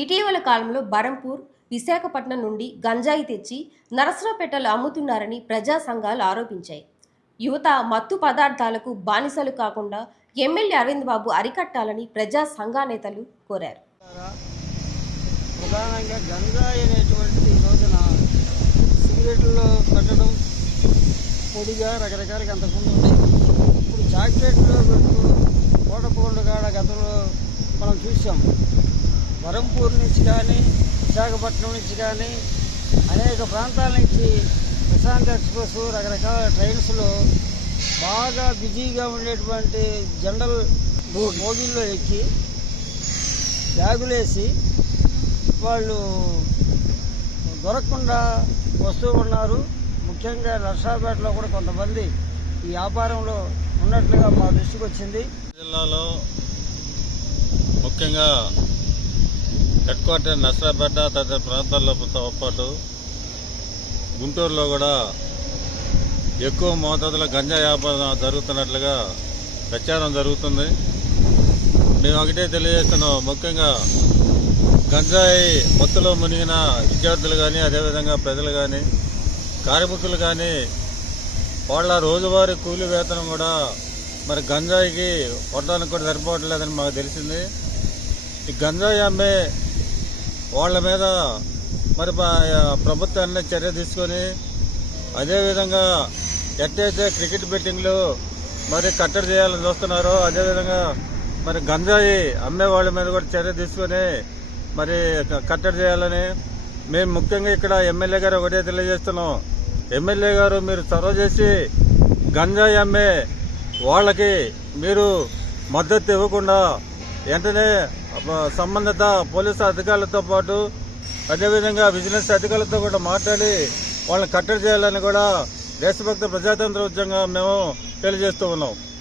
ఇటీవల కాలంలో బరంపూర్, విశాఖపట్నం నుండి గంజాయి తెచ్చి నరసరావుపేటలో అమ్ముతున్నారని ప్రజా సంఘాలు ఆరోపించాయి. యువత మత్తు పదార్థాలకు బానిసలు కాకుండా ఎమ్మెల్యే అరవింద్ బాబు అరికట్టాలని ప్రజా సంఘ నేతలు కోరారు. ప్రధానంగా గంజాయి అనేటువంటిది ఈ రోజున సిగరెట్లో పెట్టడం పొడిగా రకరకాలుగా అంతకుముందు ఉన్నాయి. ఇప్పుడు చాక్లెట్లో పెట్టు కోటపోండుగాడ గతంలో మనం చూసాం. వరంపూర్ నుంచి కానీ విశాఖపట్నం నుంచి కానీ అనేక ప్రాంతాల నుంచి ప్రశాంత్ ఎక్స్ప్రెస్ రకరకాల ట్రైన్స్లో బాగా బిజీగా ఉండేటువంటి జనరల్ బోగీల్లో ఎక్కి బ్యాగులేసి వాళ్ళు దొరకకుండా వస్తూ ఉన్నారు. ముఖ్యంగా నర్సాపేటలో కూడా కొంతమంది ఈ వ్యాపారంలో ఉన్నట్లుగా మా దృష్టికి వచ్చింది. జిల్లాలో ముఖ్యంగా హెడ్ క్వార్టర్ నర్సాపేట తదితర ప్రాంతాలతో పాటు గుంటూరులో కూడా ఎక్కువ మోతాదులో గంజా వ్యాపారం జరుగుతున్నట్లుగా ప్రచారం జరుగుతుంది. మేము ఒకటే తెలియజేస్తున్నాం. ముఖ్యంగా గంజాయి మత్తులో మునిగిన విద్యార్థులు కానీ, అదేవిధంగా ప్రజలు కానీ, కార్మికులు కానీ వాళ్ళ రోజువారీ కూలీ వేతనం కూడా మరి గంజాయికి కొట్టడానికి కూడా సరిపోవట్లేదని మాకు తెలిసింది. ఈ గంజాయి అమ్మే వాళ్ళ మీద మరి ప్రభుత్వాన్ని చర్య తీసుకొని, అదేవిధంగా ఎట్టయితే క్రికెట్ బెట్టింగ్లు మరి కట్టడి చేయాలని చూస్తున్నారో అదేవిధంగా మరి గంజాయి అమ్మే వాళ్ళ మీద కూడా చర్య తీసుకొని మరి కట్టడి చేయాలని మేము ముఖ్యంగా ఇక్కడ ఎమ్మెల్యే గారు ఒకటే తెలియజేస్తున్నాం. ఎమ్మెల్యే గారు మీరు చొరవ చేసి గంజాయి అమ్మే వాళ్ళకి మీరు మద్దతు ఇవ్వకుండా వెంటనే సంబంధిత పోలీసు అధికారులతో పాటు అదేవిధంగా విజిలెన్స్ అధికారులతో కూడా మాట్లాడి వాళ్ళని కట్టడి చేయాలని కూడా దేశభక్త ప్రజాతంత్ర ఉద్యమంగా మేము తెలియజేస్తూ ఉన్నాం.